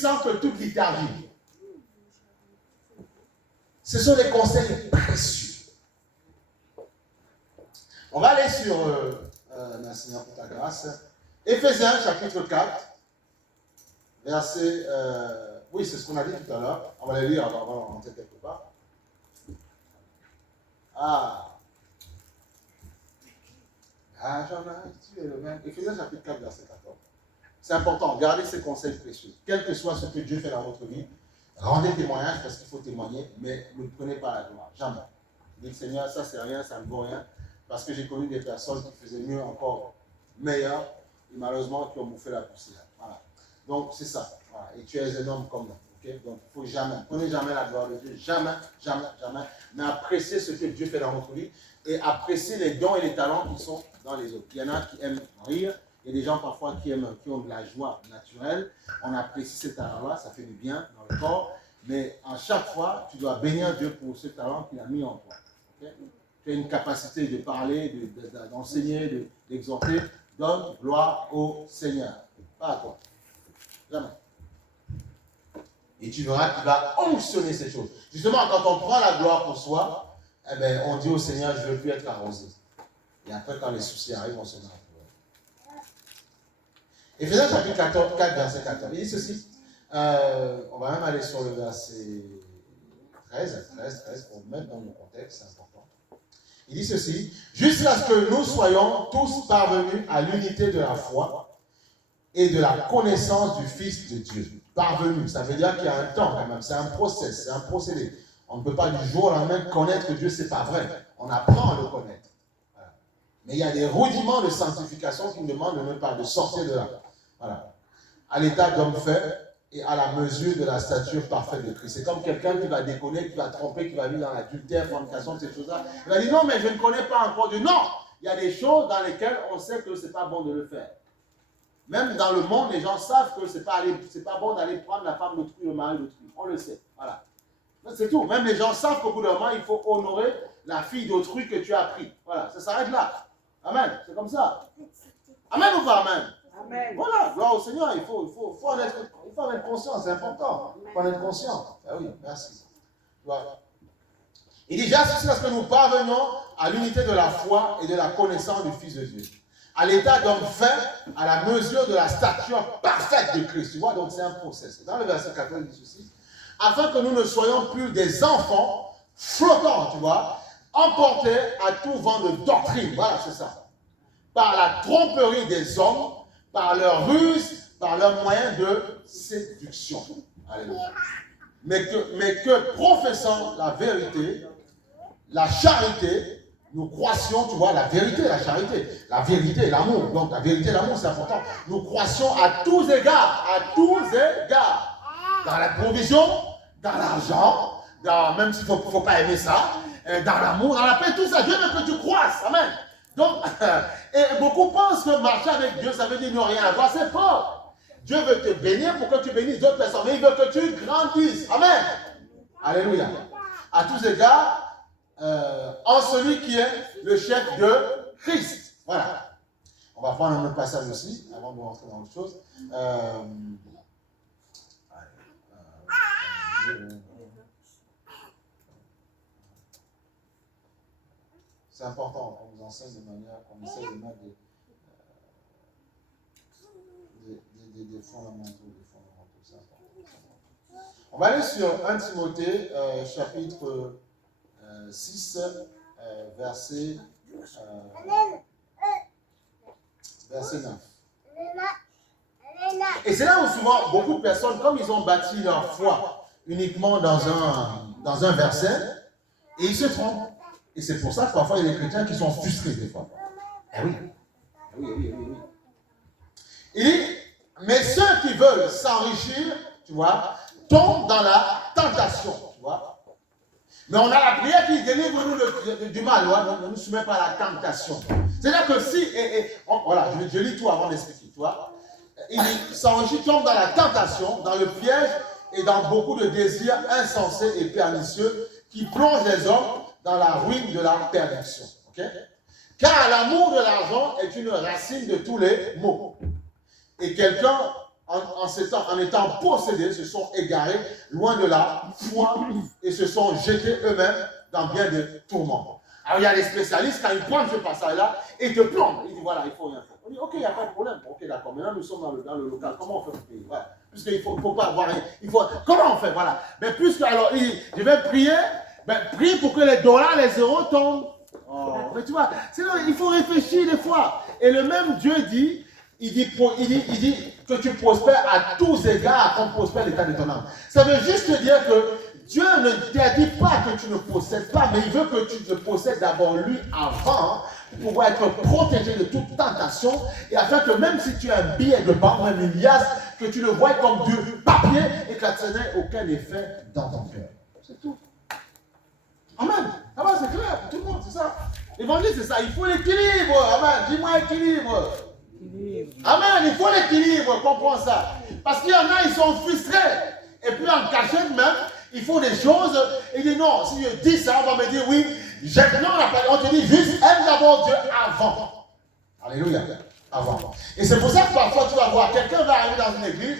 puissant que toute liturgie. Ce sont des conseils précieux. On va aller sur, merci Seigneur pour ta grâce, Éphésiens chapitre 4, verset, oui c'est ce qu'on a dit tout à l'heure, on va le lire, on va rentrer quelque part. Tu es le même. Éphésiens chapitre 4, verset 14. C'est important, gardez ces conseils précieux. Quel que soit ce que Dieu fait dans votre vie, rendez témoignage parce qu'il faut témoigner, mais ne prenez pas la gloire, jamais. Dites Seigneur, ça c'est rien, ça ne vaut rien, parce que j'ai connu des personnes qui faisaient mieux encore, meilleur, et malheureusement qui ont bouffé la poussière. Voilà. Donc c'est ça. Voilà. Et tu es un homme comme moi. Okay? Donc il ne faut jamais, prenez jamais la gloire de Dieu, jamais, jamais, jamais, mais appréciez ce que Dieu fait dans votre vie et appréciez les dons et les talents qui sont dans les autres. Il y en a qui aiment rire, il y a des gens parfois qui ont de la joie naturelle. On apprécie ces talents-là, ça fait du bien dans le corps. Mais à chaque fois, tu dois bénir Dieu pour ce talent qu'il a mis en toi. Okay? Tu as une capacité de parler, d'enseigner, d'exhorter. Donne gloire au Seigneur. Pas à toi. Jamais. Et tu verras qu'il va onctionner ces choses. Justement, quand on prend la gloire pour soi, eh bien, on dit au Seigneur, je ne veux plus être arrosé. Et après, quand les soucis arrivent, on se met à pleurer. Éphésiens chapitre 4, verset 14. Il dit ceci. On va même aller sur le verset 13 pour mettre dans le contexte, c'est important. Il dit ceci. Jusqu'à ce que nous soyons tous parvenus à l'unité de la foi et de la connaissance du Fils de Dieu. Parvenus, ça veut dire qu'il y a un temps quand même. C'est un process, c'est un procédé. On ne peut pas du jour au lendemain connaître que Dieu, c'est pas vrai. On apprend à le connaître. Voilà. Mais il y a des rudiments de sanctification qui nous demandent de ne pas de sortir de là. Voilà. À l'état d'homme fait et à la mesure de la stature parfaite de Christ. C'est comme quelqu'un qui va déconner, qui va tromper, qui va vivre dans l'adultère, fornication, ces choses-là. Il va dire non, mais je ne connais pas encore Dieu. Non, il y a des choses dans lesquelles on sait que ce n'est pas bon de le faire. Même dans le monde, les gens savent que ce n'est pas bon d'aller prendre la femme d'autrui, le mari d'autrui. On le sait. Voilà. C'est tout. Même les gens savent qu'au bout d'un moment, il faut honorer la fille d'autrui que tu as pris. Voilà, ça s'arrête là. Amen. C'est comme ça. Amen ou pas amen? Amen. Voilà, gloire au Seigneur, il faut en être conscient, c'est important. Il faut en être conscient. Ah oui, merci. Voilà. Il dit, jusqu'à ce que nous parvenions à l'unité de la foi et de la connaissance du Fils de Dieu. À l'état d'homme fait, à la mesure de la stature parfaite de Christ. Tu vois, donc c'est un process. Dans le verset 14, il dit ceci. Afin que nous ne soyons plus des enfants flottants, tu vois, emportés à tout vent de doctrine. Voilà, c'est ça. Par la tromperie des hommes, par leur ruse, par leurs moyens de séduction. Alléluia. Mais que professant la vérité, la charité, nous croissions, tu vois, la vérité, la charité, la vérité et l'amour. Donc la vérité et l'amour, c'est important. Nous croissions à tous égards, dans la provision, dans l'argent, même s'il ne faut pas aimer ça, dans l'amour, dans la paix, tout ça. Dieu veut que tu croisses. Amen. Donc, et beaucoup pensent que marcher avec Dieu, ça veut dire ne rien avoir. C'est faux. Dieu veut te bénir pour que tu bénisses d'autres personnes. Mais il veut que tu grandisses. Amen. Alléluia. À tous égards, en celui qui est le chef de Christ. Voilà. On va prendre un autre passage aussi, avant de rentrer dans autre chose. C'est important qu'on nous enseigne de manière, qu'on essaie de mettre des fondamentaux, c'est important. On va aller sur 1 Timothée, chapitre 6, verset 9. Et c'est là où souvent, beaucoup de personnes, comme ils ont bâti leur foi uniquement dans un verset, et ils se trompent. Et c'est pour ça que parfois il y a des chrétiens qui sont frustrés des fois. Eh oui. Oui. Il dit, mais ceux qui veulent s'enrichir, tu vois, tombent dans la tentation, tu vois. Mais on a la prière qui délivre-nous du mal, ne nous soumet pas à la tentation. C'est-à-dire que si, voilà, je lis tout avant d'expliquer, tu vois. Il dit, s'enrichir tombe dans la tentation, dans le piège et dans beaucoup de désirs insensés et pernicieux qui plongent les hommes dans la ruine de la perdition. Okay? Car l'amour de l'argent est une racine de tous les maux. Et quelqu'un en étant possédés, se sont égarés loin de la foi et se sont jetés eux-mêmes dans bien des tourments. Alors il y a les spécialistes, quand ils prennent ce passage-là, ils te plombent. Ils disent voilà, il faut rien faire. On dit ok, il n'y a pas de problème. Ok, d'accord. Maintenant nous sommes dans le local. Comment on fait pour payer? Voilà. Puisqu'il ne faut pas avoir rien. Comment on fait? Voilà. Mais puisque alors, je vais prier, prie pour que les dollars, les euros tombent. Oh, mais tu vois, il faut réfléchir des fois. Et le même Dieu dit, il dit que tu prospères à tous égards comme prospère l'état de ton âme. Ça veut juste dire que Dieu ne t'interdit pas que tu ne possèdes pas, mais il veut que tu te possèdes d'abord lui avant pour pouvoir être protégé de toute tentation et afin que même si tu as un billet de banque, même une liasse, que tu le vois comme du papier et que ça n'ait aucun effet dans ton cœur. C'est tout. Amen. Amen, c'est clair pour tout le monde, c'est ça. L'évangile, c'est ça. Il faut l'équilibre. Amen. Dis-moi équilibre. Amen. Il faut l'équilibre. Comprends ça. Parce qu'il y en a, ils sont frustrés. Et puis en cachette même, ils font des choses. Ils disent non, si je dis ça, on va me dire oui. Non, on te dit juste aime d'abord Dieu avant. Alléluia. Avant. Et c'est pour ça que parfois tu vas voir, quelqu'un va arriver dans une église.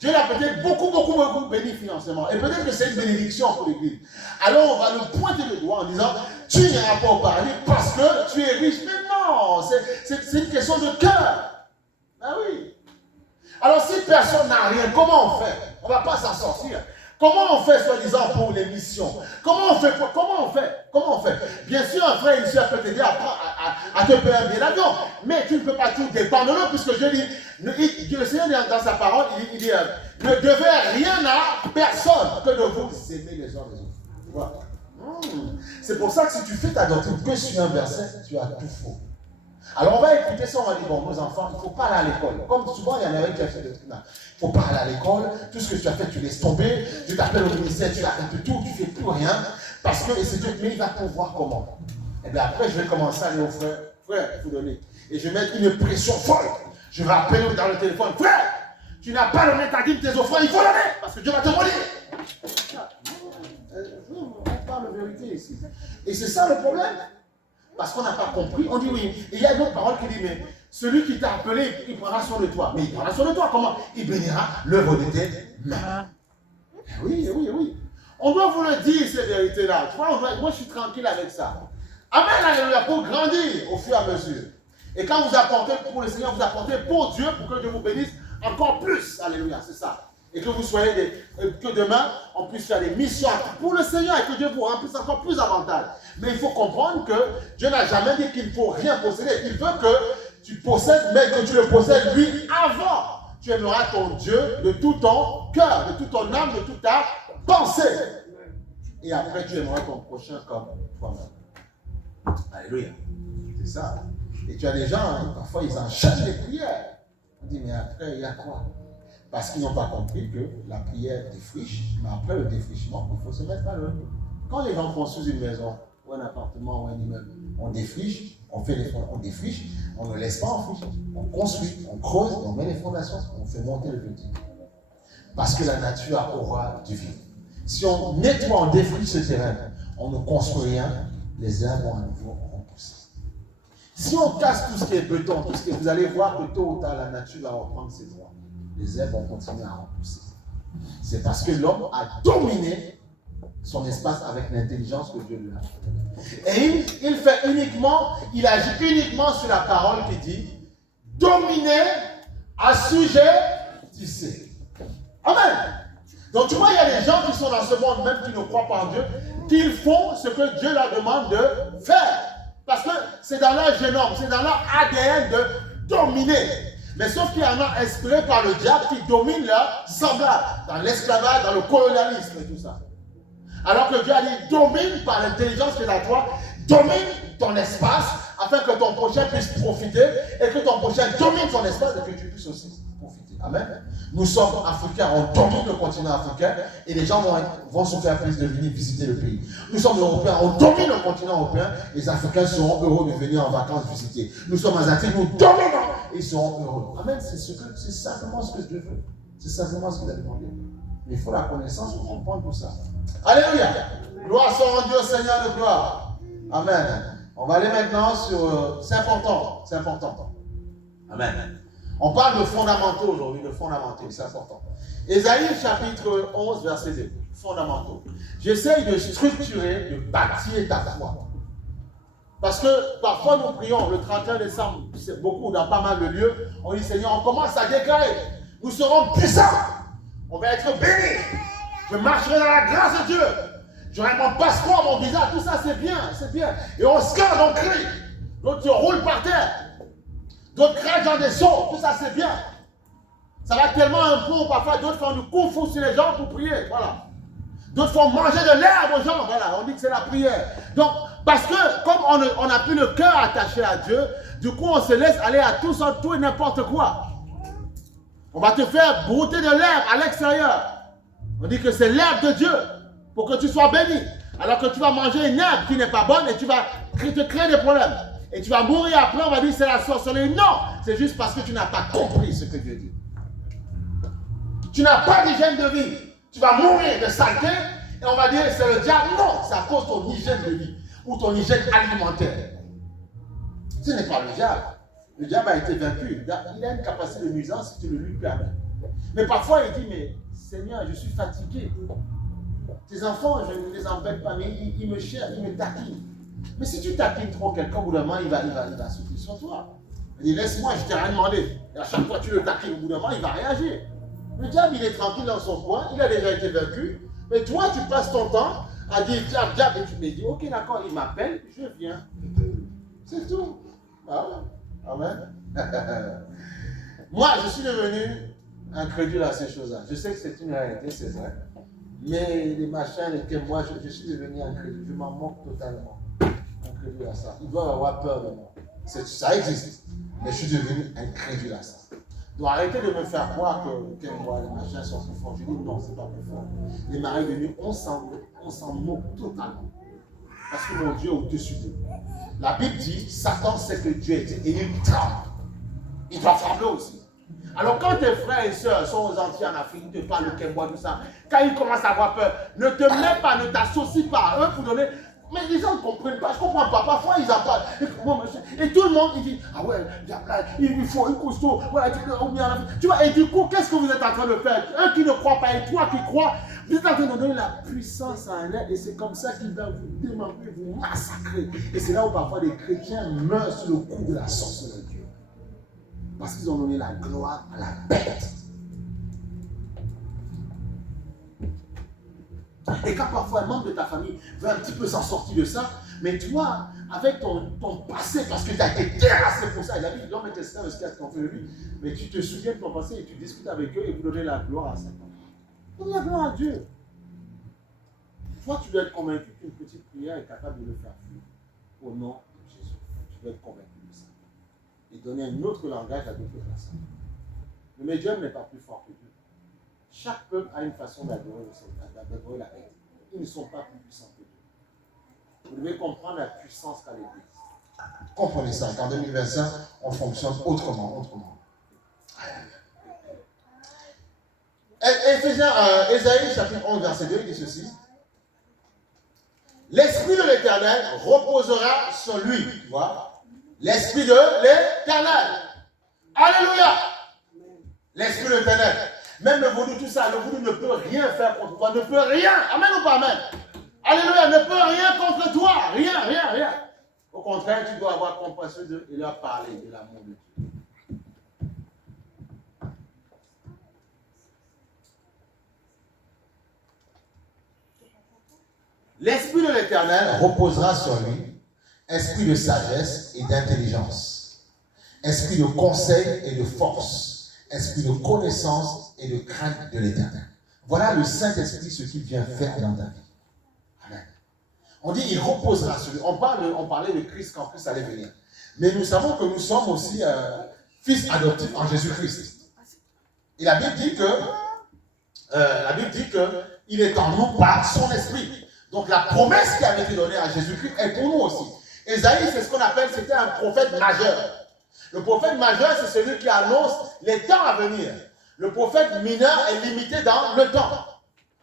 Dieu l'a peut-être beaucoup béni financièrement. Et peut-être que c'est une bénédiction pour l'église. Alors on va le pointer le doigt en disant, tu n'iras pas au paradis parce que tu es riche. Mais non, c'est une question de cœur. Ben oui. Alors si personne n'a rien, comment on fait? On ne va pas s'en sortir. Comment on fait, soi-disant, pour les missions? Comment on fait? Bien sûr, un frère ici peut t'aider à te payer un billet d'avion. Mais tu ne peux pas tout dépendre de l'autre, puisque Dieu dit, le Seigneur dans sa parole, il dit, ne devez rien à personne que de vous aimer les uns les autres. Tu vois? C'est pour ça que si tu fais ta doctrine que sur un verset, tu as tout faux. Alors on va écouter ça, on va dire, bon, nos enfants, il ne faut pas aller à l'école. Comme souvent, il y en a un qui a fait le truc là. Il ne faut pas aller à l'école, tout ce que tu as fait, tu laisses tomber, tu t'appelles au ministère, tu arrêtes tout, tu ne fais plus rien, parce que c'est Dieu, mais il va pouvoir comment. Et bien après, je vais commencer à aller au frère, il faut donner. Et je vais mettre une pression folle. Je vais appeler dans le téléphone, frère, tu n'as pas donné ta dîme, tes offrandes, il faut donner, parce que Dieu va te maudire. On parle de vérité ici. Et c'est ça le problème. Parce qu'on n'a pas compris, on dit oui. Et il y a une autre parole qui dit, mais celui qui t'a appelé, il prendra soin de toi. Mais il prendra soin de toi, comment? Il bénira l'œuvre de tes mains. Oui. On doit vous le dire, ces vérités-là. Tu vois, moi je suis tranquille avec ça. Amen, alléluia, pour grandir au fur et à mesure. Et quand vous apportez pour le Seigneur, vous apportez pour Dieu, pour que Dieu vous bénisse encore plus. Alléluia, c'est ça. Et que vous soyez que demain, on puisse faire des missions pour le Seigneur et que Dieu vous remplisse encore plus davantage. Mais il faut comprendre que Dieu n'a jamais dit qu'il ne faut rien posséder. Il veut que tu possèdes, mais que tu le possèdes lui avant. Tu aimeras ton Dieu de tout ton cœur, de toute ton âme, de toute ta pensée. Et après, tu aimeras ton prochain comme toi-même. Alléluia. C'est ça. Et tu as des gens, parfois, ils enchaînent les prières. On dit, mais après, il y a quoi? Parce qu'ils n'ont pas compris que la prière défriche, mais après le défrichement, il faut se mettre à l'œuvre. Quand les gens construisent une maison, ou un appartement, ou un immeuble, on défriche, on défriche, on ne laisse pas en friche. On construit, on creuse, on met les fondations, on fait monter le petit. Parce que la nature aura du vivre. Si on nettoie, on défriche ce terrain, on ne construit rien, les herbes vont à nouveau repousser. Si on casse tout ce qui est béton, tout ce qui est, vous allez voir que tôt ou tard, la nature va reprendre ses droits. Les herbes vont continuer à repousser. C'est parce que l'homme a dominé son espace avec l'intelligence que Dieu lui a donnée. Et il agit uniquement sur la parole qui dit dominer, assujettisser. Amen. Donc tu vois, il y a des gens qui sont dans ce monde, même qui ne croient pas en Dieu, qui font ce que Dieu leur demande de faire. Parce que c'est dans leur génome, c'est dans leur ADN de dominer. Mais sauf qu'il y en a inspirés par le diable qui domine leur semblable, dans l'esclavage, dans le colonialisme et tout ça. Alors que Dieu a dit, domine par l'intelligence qui est à toi, domine ton espace, afin que ton prochain puisse profiter, et que ton prochain domine son espace, et que tu puisses aussi profiter. Amen. Nous sommes Africains, on domine le continent africain, et les gens vont se faire plaisir de venir visiter le pays. Nous sommes Européens, on domine le continent européen, les Africains seront heureux de venir en vacances visiter. Nous sommes Asiatiques, nous dominons, et ils seront heureux. Amen, c'est simplement ce que Dieu veut. C'est simplement ce qu'il a demandé. Mais il faut la connaissance pour comprendre tout ça. Alléluia. Gloire soit rendue au Seigneur de gloire. Amen. On va aller maintenant sur... c'est important. Amen. On parle de fondamentaux aujourd'hui, de fondamentaux, c'est important. Ésaïe chapitre 11, verset 2, fondamentaux. J'essaye de structurer, de bâtir ta foi. Parce que parfois nous prions le 31 décembre, c'est beaucoup dans pas mal de lieux, on dit Seigneur, on commence à déclarer, nous serons puissants, on va être bénis, je marcherai dans la grâce de Dieu, j'aurai mon passeport, mon visa, tout ça c'est bien, c'est bien. Et on se calme, on crie, d'autres se roulent par terre, d'autres crachent dans des seaux, tout ça c'est bien. Ça va tellement un peu, parfois d'autres font du kung fu sur les gens pour prier, voilà. D'autres font manger de l'herbe aux gens, voilà, on dit que c'est la prière. Donc, parce que comme on n'a plus le cœur attaché à Dieu, du coup on se laisse aller à tout et n'importe quoi. On va te faire brouter de l'herbe à l'extérieur. On dit que c'est l'herbe de Dieu pour que tu sois béni. Alors que tu vas manger une herbe qui n'est pas bonne et tu vas te créer des problèmes. Et tu vas mourir après, on va dire c'est la sorcellerie. Non, c'est juste parce que tu n'as pas compris ce que Dieu dit. Tu n'as pas d'hygiène de vie. Tu vas mourir de saleté et on va dire c'est le diable. Non, c'est à cause de ton hygiène de vie ou ton hygiène alimentaire. Ce n'est pas le diable. Le diable a été vaincu. Il a une capacité de nuisance si tu le lui permets. Mais parfois il dit, mais Seigneur, je suis fatigué. Tes enfants, je ne les embête pas, mais ils me cherchent, ils me taquinent. Mais si tu taquines trop quelqu'un, au bout d'un moment, il va souffler sur toi. Il dit, laisse-moi, je t'ai rien demandé. Et à chaque fois que tu le taquines, au bout d'un moment, il va réagir. Le diable, il est tranquille dans son coin, il a déjà été vaincu. Mais toi, tu passes ton temps à dire, diable, et tu me dis, ok, d'accord, il m'appelle, je viens. C'est tout. Ah ouais. Amen. Moi, je suis devenu incrédule à ces choses-là. Je sais que c'est une réalité, c'est vrai. Mais les machins, les témoins, je suis devenu incrédule. Je m'en moque totalement. Incrédule à ça. Ils doivent avoir peur de moi. Ça existe. Mais je suis devenu incrédule à ça. Donc arrêtez de me faire croire que moi, les machins sont plus forts. Je dis non, c'est pas plus fort. Les maris de nuit, on s'en moque totalement. Parce que mon Dieu est au-dessus d'eux. La Bible dit, Satan sait que Dieu est et il tremble. Il doit trembler aussi. Alors quand tes frères et sœurs sont aux Antilles en Afrique, ils te parlent de Kembois, tout ça, quand ils commencent à avoir peur, ne te mets pas, ne t'associe pas à eux pour donner. Mais les gens ne comprennent pas, je ne comprends pas. Parfois ils en parlent. Et tout le monde il dit, ah ouais, il faut un costaud, ouais, tu vois, et du coup, qu'est-ce que vous êtes en train de faire? Un qui ne croit pas et toi qui crois, vous êtes en train de donner la puissance à un être et c'est comme ça qu'il va vous démembrer, vous massacrer. Et c'est là où parfois les chrétiens meurent sous le coup de la sorcellerie de Dieu. Parce qu'ils ont donné la gloire à la bête. Et quand parfois un membre de ta famille veut un petit peu s'en sortir de ça, mais toi, avec ton passé, parce que tu as été terrassé pour ça, il a dit, l'homme est esclave de ce qu'on fait de lui, mais tu te souviens de ton passé et tu discutes avec eux et vous donnez la gloire à Satan. Donnez la gloire à Dieu. Toi, tu dois être convaincu qu'une petite prière est capable de le faire fuir au nom de Jésus. Tu dois être convaincu de ça. Et donner un autre langage à d'autres personnes. Le médium n'est pas plus fort que Dieu. Chaque peuple a une façon d'adorer la bête. Ils ne sont pas plus puissants que Dieu. Vous devez comprendre la puissance qu'a l'Église. Comprenez ça, qu'en 2025, on fonctionne autrement. Ésaïe chapitre 11, verset 2, il dit ceci. L'Esprit de l'Éternel reposera sur lui. Tu vois? L'Esprit de l'Éternel. Alléluia. L'Esprit de l'Éternel. Même le vaudou, tout ça, le vaudou ne peut rien faire contre toi, ne peut rien. Amen ou pas amen? Alléluia, ne peut rien contre toi. Rien. Au contraire, tu dois avoir compassion d'eux et leur parler de l'amour de Dieu. L'Esprit de l'Éternel reposera sur lui, esprit de sagesse et d'intelligence, esprit de conseil et de force, esprit de connaissance et de crainte de l'Éternel. Voilà le Saint-Esprit, ce qu'il vient faire dans ta vie. Amen. On dit, il reposera sur lui. On parlait de Christ quand Christ allait venir. Mais nous savons que nous sommes aussi fils adoptifs en Jésus-Christ. Et la Bible dit que il est en nous par son esprit. Donc la promesse qui avait été donnée à Jésus-Christ est pour nous aussi. Ésaïe, c'est ce qu'on appelle, c'était un prophète majeur. Le prophète majeur, c'est celui qui annonce les temps à venir. Le prophète mineur est limité dans le temps.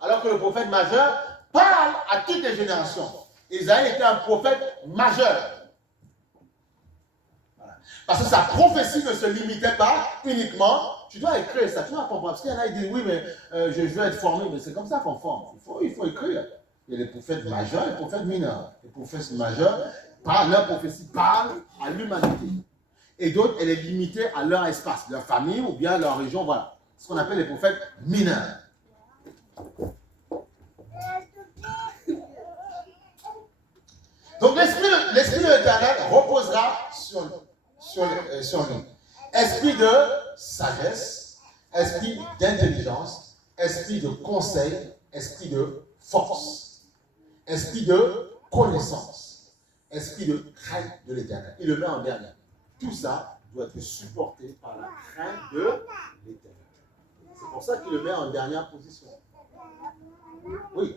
Alors que le prophète majeur parle à toutes les générations. Ésaïe était un prophète majeur. Voilà. Parce que sa prophétie ne se limitait pas uniquement, tu dois écrire ça, tu dois comprendre. Parce qu'il y en a qui disent, oui, mais je veux être formé, mais c'est comme ça qu'on forme. Il faut écrire. Il y a les prophètes majeurs et les prophètes mineurs. Les prophètes majeurs, par leur prophétie, parlent à l'humanité. Et d'autres, elle est limitée à leur espace, leur famille ou bien leur région, voilà. Ce qu'on appelle les prophètes mineurs. Donc l'Esprit de l'Éternel reposera sur nous. Esprit de sagesse, esprit d'intelligence, esprit de conseil, esprit de force, esprit de connaissance, esprit de crainte de l'Éternel. Il le met en dernier. Tout ça doit être supporté par la crainte de l'Éternel. C'est pour ça qu'il le met en dernière position. Oui.